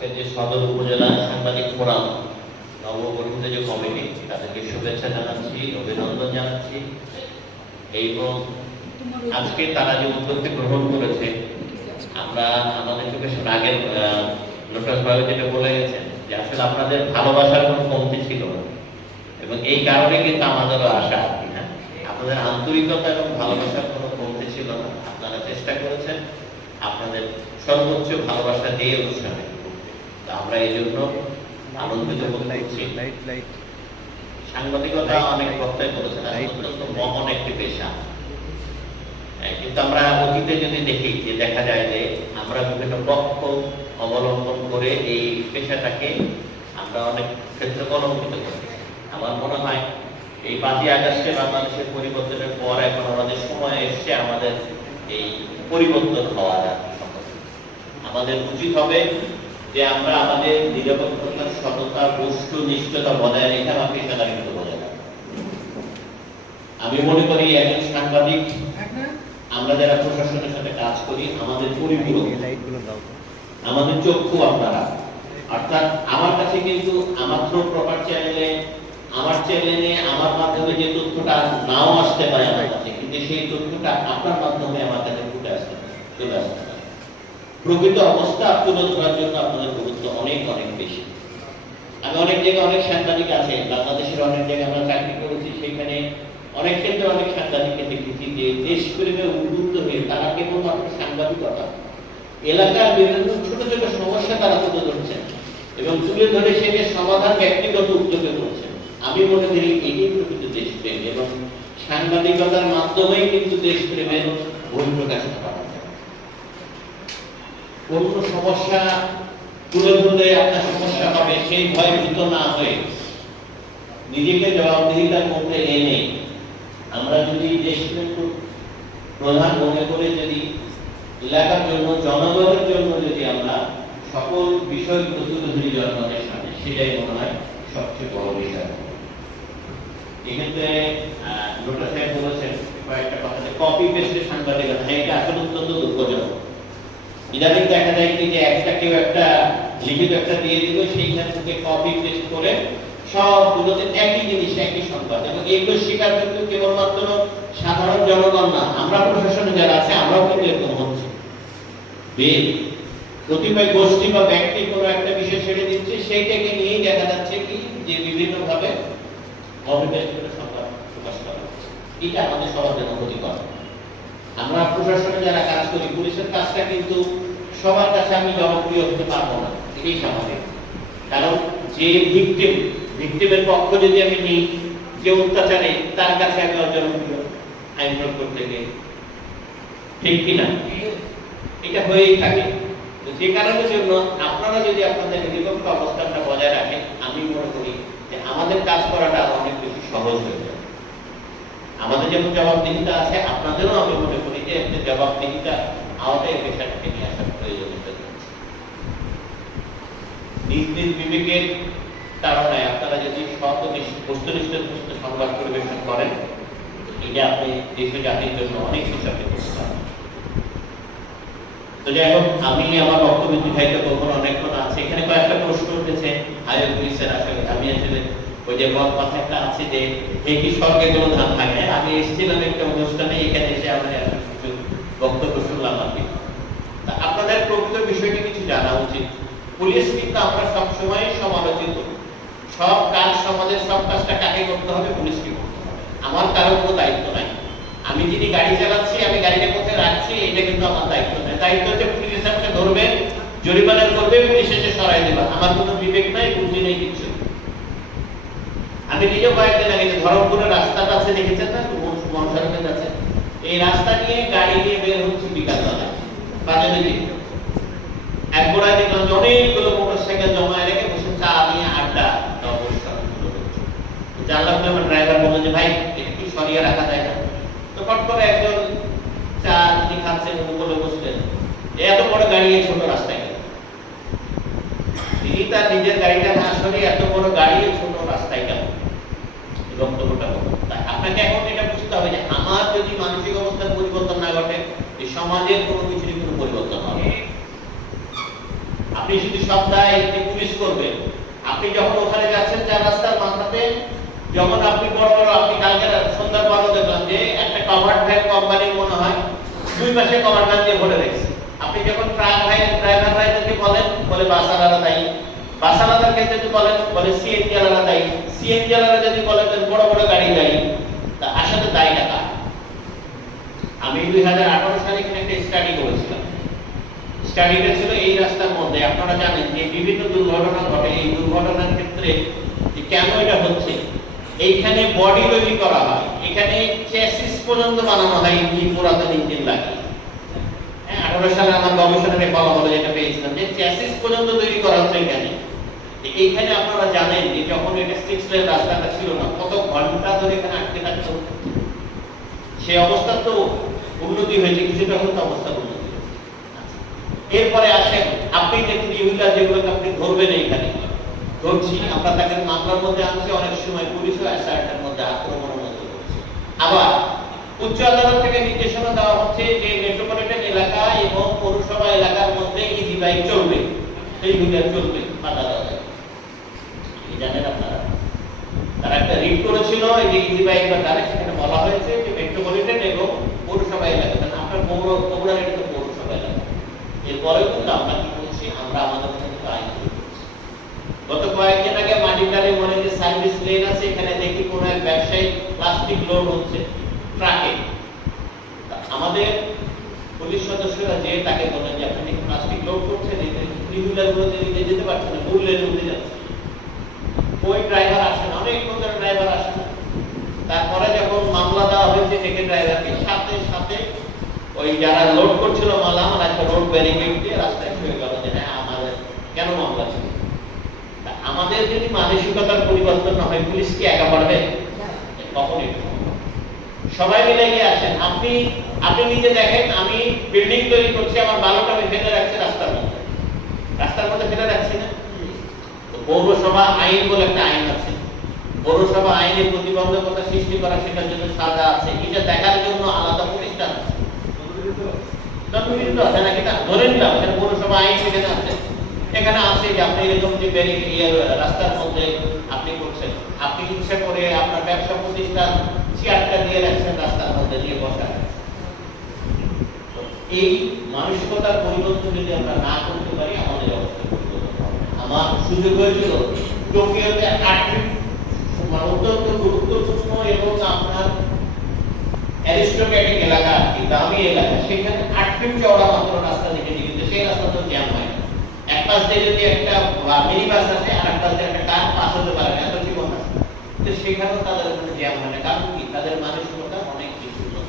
আজকে যে সদর উপজেলা সাংবাদিক ফোরাম নবগঠিত যে কমিটি, তাদেরকে শুভেচ্ছা জানাচ্ছি, অভিনন্দন জানাচ্ছি। এবং আজকে তারা যে উদ্যোগটি গ্রহণ করেছে, আমরা আমাদের চোখের সামনে আগের লোটাস ভাবে যেটা বলে গেছেন যে আসলে আপনাদের ভালোবাসার কোনো কমতি ছিল না, এবং এই কারণে কিন্তু আমাদেরও আশা আর কি না, আপনাদের আন্তরিকতা এবং ভালোবাসার কোনো কমতি ছিল না। আপনারা চেষ্টা করেছেন আপনাদের সর্বোচ্চ ভালোবাসা দিয়ে অনুষ্ঠানে করতে। আমরা এই জন্য আনন্দিত বোধ করছি। সাংবাদিকতা অনেক বক্তাই বলেছেন অত্যন্ত মহান একটি পেশা, কিন্তু আমরা অতীতে যদি দেখি যে দেখা যায় যে আমরা বিভিন্ন পক্ষ অবলম্বন করে এই পেশাটাকে আমরা অনেক ক্ষেত্রে কলঙ্কিত করি। আমার মনে হয় এই 5ই আগস্টে বাংলাদেশের পরিবর্তনের পর এখন আমাদের সময় এসছে আমাদের এই পরিবর্তন হওয়ার। আমাদের উচিত হবে যে আমরা আমাদের নিরপেক্ষতা, সততা, বস্তুনিষ্ঠতা বজায় রেখে আমার পেশাদারিত্ব বজায় রাখবো। আমি মনে করি একজন সাংবাদিক, আমরা যারা প্রশাসনের সাথে কাজ করি, আমাদের পরিপূরক, আমাদের চক্ষু আপনারা। অর্থাৎ আমার কাছে কিন্তু আমার থ্রো প্রপার চ্যানেলে, আমার চ্যানেলে আমার মাধ্যমে যে তথ্যটা নাও আসতে পারে আমার কাছে, কিন্তু সেই তথ্যটা আপনার মাধ্যমে আমার কাছে ফুটে আসতে পারে, চলে আসতে পারে। প্রকৃত অবস্থা তুলে ধরার জন্য আপনাদের গুরুত্ব অনেক অনেক বেশি। আমি অনেক জায়গায় অনেক সাংবাদিক আছে, বাংলাদেশের অনেক জায়গায় আমরা চাকরি করেছি, সেখানে অনেক ক্ষেত্রে অনেক সাংবাদিককে দেখেছি যে দেশপ্রেমে উদ্বুদ্ধ হয়ে তারা কেবলমাত্র সাংবাদিকতা, এলাকার বিভিন্ন ছোট ছোট সমস্যা তারা তুলে ধরছেন এবং তুলে ধরে সেকে সমাধান ব্যক্তিগত উদ্যোগে করছেন। আমি মনে করি এটাই প্রকৃত দেশপ্রেম, এবং সাংবাদিকতার মাধ্যমেই কিন্তু দেশপ্রেমের বহিঃপ্রকাশ করা যায়। কোন সমস্যা তুলে ধরলে আপনার সমস্যা হবে সেই ভয় ভীত না হয়ে নিজেকে জবাবদিহিতার মধ্যে এনে আমরা যদি দেশপ্রেম প্রধান মনে করে যদি এলাকার জন্য, জনগণের জন্য যদি আমরা সকল বিষয় তুলে ধরি জনগণের সামনে, সেটাই মনে হয় সবচেয়ে বড় বিষয়। এক্ষেত্রে লোটা সাহেব বলেছেন কয়েকটা কথা, যে কপি পেস্টের সাংবাদিকতা, এটা আসলে অত্যন্ত দুঃখজনক। ইদানিং দেখা যায় কি যে কেউ একটা লিখিত একটা দিয়ে দিল, সেইখান থেকে কপি পেস্ট করে সবগুলোতে একই জিনিস, একই সংবাদ, এবং এগুলো স্বীকার কিন্তু কেবলমাত্র সাধারণ জনগণ না, আমরা প্রশাসনে যারা আছে আমরাও কিন্তু এরকম হচ্ছে। কতিপয় গোষ্ঠী বা ব্যক্তি কোনো একটা বিষয় ছেড়ে দিচ্ছে, সেইটাকে নিয়েই দেখা যাচ্ছে কি যে বিভিন্ন ভাবে কপি-পেস্ট করে সংবাদ প্রকাশ করা হচ্ছে। এটা আমাদের সবার জন্য ক্ষতিকর। আমরা প্রশাসনে যারা কাজ করি, পুলিশের কাজটা কিন্তু সবার কাছে আমি জনপ্রিয় হতে পারবো না, এটাই স্বাভাবিক। কারণ যে ভিকটিমের পক্ষ যদি আমি নিই, যে অত্যাচারে, তার কাছে আমি অজনপ্রিয় আইন প্রয়োগ করতে গিয়ে, ঠিক কিনা? এটা হয়েই থাকে। যে কারণের জন্য আপনারা যদি আপনাদের নিরপেক্ষ অবস্থানটা বজায় রাখেন, আমি মনে করি যে আমাদের কাজ করাটা অনেক বেশি সহজ হয়ে যাবে। আমাদের যেমন জবাবদিহিতা আছে, আপনাদেরও আমি মনে করি যে একটা জবাবদিহিতা আওতায় পেশাটাকে নিয়ে আসার প্রয়োজন আছে। নিজ নিজ বিবেকের কারণে আপনারা যদি বস্তুনিষ্ঠ সংবাদ পরিবেশন করেন, এটা আপনি দেশে জাতির জন্য অনেক কিছু আপনি করতে পারেন। তো যাই হোক, আমি আমার বক্তব্য দীর্ঘায়িত কখনো অনেকক্ষণ আছে। এখানে কয়েকটা প্রশ্ন উঠেছে হাইওয়ে পুলিশের। আসলে আমি আসলে ওই যে কথা একটা আছে যে কি স্বর্গে কোনো ধান থাকে। আমি এসেছিলাম একটা অনুষ্ঠানে, এখানে এসে আমরা কিছু বক্তব্য শুনলাম আর কি। আপনাদের প্রকৃত বিষয়টি কিছু জানা উচিত। পুলিশ কিন্তু আমরা সবসময় সমালোচিত, সব কাজ সমাজের সব কাজটা কাকে করতে হবে? পুলিশকে করতে হবে। আমার কারো কোনো দায়িত্ব নাই। আমি যিনি গাড়ি চালাচ্ছি, আমি গাড়িটা কোথায় রাখছি, এটা কিন্তু আমার দায়িত্ব নাই। দায়িত্ব হচ্ছে পুলিশ আমাকে ধরবে, জরিমানা করবে, পুলিশ এসে সরাই দেবে। আমার কোনো বিবেক নাই, বুদ্ধি নেই, কিছু। আমি নিজেও কয়েকদিন আগে ধরমপুরের রাস্তাটা আছে, দেখেছেন না? মনসরকের কাছে এই রাস্তা নিয়ে গাড়ি নিয়ে বের হচ্ছে বিকালবেলা, বাজারে দিকে এক গোড়ায় দেখলাম যে অনেকগুলো মোটরসাইকেল জমায় রেখে বসে চা নিয়ে আড্ডা জানলাম। আমার ড্রাইভার বললো যে ভাই এটা কি সরিয়ে রাখা যায় না? তো ফট করে একজন চা তিনি খাচ্ছেন, বলে বসলেন, এত বড় গাড়ি এই ছোট রাস্তায় গেল। তিনি তার নিজের গাড়িটা না সরিয়ে এত বড় গাড়ি ছোট রাস্তায় গেল। বক্তব্যটা আপনাকে এখন এটা বুঝতে হবে যে আমার যদি মানসিক অবস্থার পরিবর্তন না ঘটে, এই সমাজের কোনো কিছুরই কোনো পরিবর্তন হবে। আপনি শুধু সপ্তাহে একটি পুলিশ করবেন। আপনি যখন ওখানে যাচ্ছেন চার রাস্তার মাথাতে, যখন আপনি বড় বড়, আপনি কালকে সন্ধ্যার পরও দেখলাম যে একটা কভার্ড ভ্যান কোম্পানির মনে হয় দুই পাশে কভার্ড ভ্যান দিয়ে ভরে রেখেছে। আপনি যখন ট্রাক ভাই ড্রাইভার ভাইদেরকে বলেন, বলে বাস আলাদা দায়ী, বাস আলাদার ক্ষেত্রে যদি বলেন, বলে সিএনজি আলাদা দায়ী, সিএনজি আলাদা যদি বলেন বড় বড় গাড়ি দায়ী। তা আসলে দায়ীটা কার? আমি 2018 সালে এখানে একটা স্টাডি করেছিলাম। স্টাডিটা ছিল এই রাস্তার মধ্যে, আপনারা জানেন যে বিভিন্ন দুর্ঘটনা ঘটে। এই দুর্ঘটনার ক্ষেত্রে কেন এটা হচ্ছে, এইখানে বডি তৈরি করা হয়, এখানে চ্যাসিস পর্যন্ত বানানো হয় ইঞ্জিন, পুরাতন ইঞ্জিন লাগে। 18 সালে আমার গবেষণার ফলাফল যেটা পেয়েছিলাম যে চ্যাসিস পর্যন্ত তৈরি করা হচ্ছে এখানে। এইখানে আপনারা জানেন যে যখন এটা 6 লেন রাস্তাটা ছিল না, কত ঘন্টা ধরে এখানে আটকে থাকতো। সে অবস্থা তো উন্নতি হয়েছে, কিছুটা হয়তো অবস্থা উন্নতি হয়েছে। এরপরে আসেন, আপনি যে হুইলার যেগুলোকে আপনি ধরবেন, এইখানে ধরছি আমরা, তাকে মামলার মধ্যে আনছি, অনেক সময় পুলিশও অ্যাসার্টের মধ্যে আক্রমণের মধ্যে করছে। আবার উচ্চ আদালত থেকে নির্দেশনা দেওয়া হচ্ছে যে মেট্রোপলিটন এলাকা এবং পৌরসভা এলাকার মধ্যে ইজি বাইক চলবে, সেই হুইলার চলবে, বাধা দেওয়া যায়। জানেন আপনারা, তারা একটা রিট করেছিল এই যে ইজি বাইক বা তারা, সেখানে বলা হয়েছে যে মেট্রোপলিটন এবং পৌরসভা এলাকা, আপনার পৌরার এটা তো পৌরসভা এলাকা। এরপরেও কিন্তু আমরা কি করছি, আমরা আমাদের মধ্যে আইন করছি। গত কয়েকদিন আগে মাটিটারে মনে যে সার্ভিস লেন আছে, এখানে দেখি কোন এক ব্যবসায়ী প্লাস্টিক লোড হচ্ছে ট্রাকে। আমাদের পুলিশ সদস্যরা যে তাকে বলেন যে আপনি প্লাস্টিক লোড করছেন, এই থ্রি হুইলার গুলোতে নিতে যেতে পারছেন না, ফুল লেনে উঠে যাচ্ছে। ওই ড্রাইভার আসে না, অনেক বছর ড্রাইভার আসে না। তারপরে যখন মামলা দেওয়া হয়েছে থেকে ড্রাইভারকে, সাথে সাথে ওই যারা লোড করছিল মালা, আমার একটা রোড ব্যারিকেড দিয়ে রাস্তায় শুয়ে গেল যে হ্যাঁ আমাদের কেন মামলা ছিল। আমাদের যদি মানসিকতার পরিবর্তন না হয়, পুলিশ কি একা পারবে? কখনই। সবাই মিলে গিয়ে আসেন। আপনি নিজে দেখেন, আমি বিল্ডিং তৈরি করছি, আমার বালুটা আমি ফেলে রাখছি রাস্তার মধ্যে, ফেলে রাখছি না। পৌরসভা আইন বলে একটা আইন আছে, পৌরসভা আইনের প্রতিবন্ধকতা সৃষ্টি করা, সেটার জন্য সাজা আছে। এটা দেখার জন্য আলাদা প্রতিষ্ঠান আছে, আছে নাকি না? ধরে নিলাম পৌরসভা আইন সেখানে আছে, এখানে আছে যে আপনি এরকম যে রাস্তার মধ্যে আপনি করছেন, আপনি ইচ্ছা করে আপনার ব্যবসা প্রতিষ্ঠান চেয়ারটা দিয়ে রাখছেন রাস্তার মধ্যে দিয়ে বসা। এই মানসিকতার পরিবর্তন যদি আমরা না করতে পারি, আমাদের অবস্থা পরিবর্তন হবে। আমার সুযোগ হয়েছিল টোকিওতে 8 ফিট অত্যন্ত গুরুত্বপূর্ণ এবং আপনার অ্যারিস্টোক্রেটিক এলাকা, কি দামি এলাকা, সেখানে 8 ফিট চওড়া মাত্র রাস্তা দিকে দিকে, সেই রাস্তা তো জ্যাম হয় না। এক পাশ দিয়ে যদি একটা মিনি বাস আসে, আর এক পাশ দিয়ে একটা কার পাস হতে পারে না, এত জীবন আছে। তো সেখানেও তাদের ওখানে জ্যাম হয় না, কারণ কি তাদের মানসিকতা অনেক কিছু উন্নত।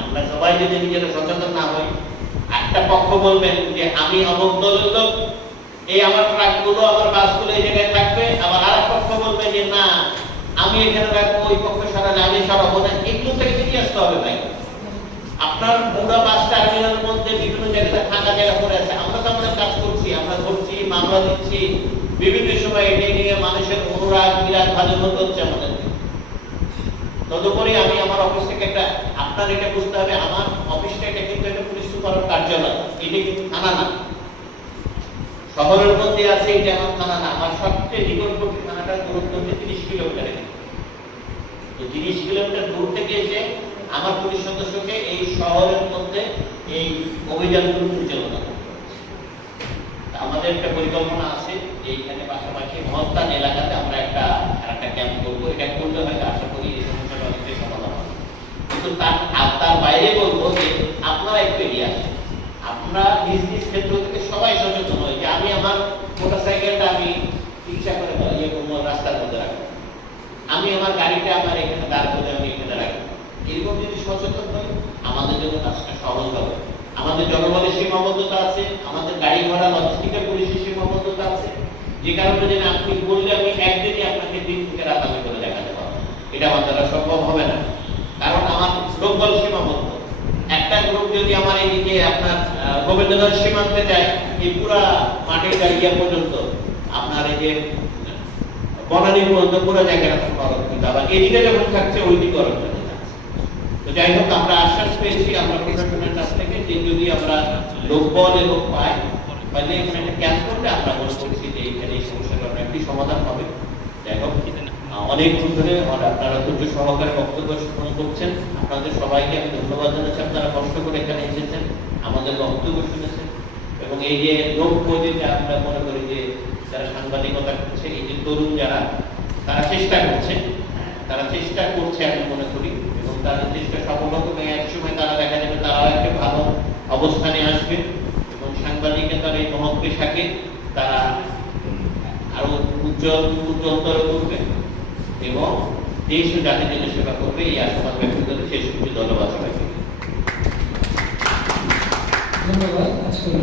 আমরা সবাই যদি নিজেরা সচেতন না হই, একটা পক্ষ বলবেন যে আমি অমুক দলের লোক, এই আমার ট্রাকগুলো আমার বাসগুলো এই জায়গায় থাকবে, আবার আরেক পক্ষ বলবে যে না আমি এখানে রাখবো, ওই পক্ষ সরালে আমি সরাবো না। এগুলো থেকে বেরিয়ে আসতে হবে ভাই। আপনার পুরা বাস টার্মিনালের মধ্যে বিভিন্ন জায়গায় ফাঁকা জায়গা পড়ে আছে, আমরা তো আমাদের কাজ করছি, আমরা ধরছি, মামলা দিচ্ছি, বিভিন্ন সময় এটা নিয়ে মানুষের অনুরাগ বিরাট ভাজন হচ্ছে আমাদের। তদুপরি আমি আমার অফিস থেকে একটা, আপনার এটা বুঝতে হবে, আমার অফিসটা এটা কিন্তু একটা পুলিশ সুপারের কার্যালয়, এটা কিন্তু থানা না। শহরের মধ্যে আছে, এটা আমার থানা না। আমার সবচেয়ে নিকটবর্তী থানাটার দূরত্ব হচ্ছে 30 কিলোমিটার। তো 30 কিলোমিটার দূর থেকে এসে আমার পুলিশ সদস্যকে এই শহরের মধ্যে এই অভিযানগুলো পরিচালনা করতে হবে। আমাদের একটা পরিকল্পনা আছে, এইখানে পাশাপাশি মহস্থান এলাকাতে আমরা একটা ক্যাম্প করবো। এটা করলে হয়তো আশা করি এই সমস্যাটা অনেকটাই সমাধান হবে। কিন্তু তার বাইরে বলবো যে আপনারা একটু এগিয়ে আসেন। আমরা নিজ নিজ ক্ষেত্র থেকে সবাই সচেতন হই যে আমি আমার মোটরসাইকেলটা আমি রিক্সা করে রাস্তার মধ্যে রাখবো, আমি আমার গাড়িটা আমার এখানে দাঁড় করে আমি এখানে রাখবো। এরকম যদি সচেতন হই, আমাদের জন্য কাজটা সহজ হবে। আমাদের জনবলের সীমাবদ্ধতা আছে, আমাদের গাড়ি ঘোড়া লজিস্টিকের পুলিশের সীমাবদ্ধতা আছে, যে কারণে যেন আপনি বললে আমি একদিনই আপনাকে দিন থেকে রাত আমি করে দেখাতে পারবো, এটা আমার দ্বারা সম্ভব হবে না। কারণ আমার লোকবল সীমাবদ্ধ। একটা গ্রুপ যদি আমার এইদিকে আপনার গোবিন্দগঞ্জ সীমান্তে যায়, এই পুরা মাটির গাড়িয়া পর্যন্ত আপনার এই যে বনানী পর্যন্ত পুরো জায়গাটা খরচ করতে, আবার এদিকে যখন থাকছে ওইদিকে খরচ করতে থাকছে। তো যাই হোক, আমরা আশ্বাস পেয়েছি আমরা প্রশাসনের কাছ থেকে যে যদি আমরা লোকবল এবং পাই, তাহলে এখানে একটা ক্যাম্প করলে আমরা মনে করছি যে এখানে এই সমস্যাটার একটি সমাধান হবে। যাই হোক, অনেকক্ষণ ধরে আপনারা ধৈর্য সহকারে বক্তব্য শ্রবণ করছেন। আপনাদের সবাইকে আমি ধন্যবাদ জানাচ্ছি, আপনারা কষ্ট করে এখানে এসেছেন, আমাদের বক্তব্য শুনেছেন। এবং এই যে লক্ষ্য যে আমরা মনে করি যে যারা সাংবাদিকতা করছে, এই যে তরুণ যারা, তারা চেষ্টা করছে, আমি মনে করি, এবং তাদের চেষ্টা সফল হবে। এক সময় তারা দেখা যাবে তারাও একটা ভালো অবস্থানে আসবে এবং সাংবাদিকতার এই মহৎ পেশাকে তারা আরো উজ্জ্বলতর করবে এবং দেশ ও জাতির জন্য সেবা করবে। এই আশাবাদ ব্যক্ত করে শেষ করছি। ধন্যবাদ সবাইকে। ধন্যবাদ।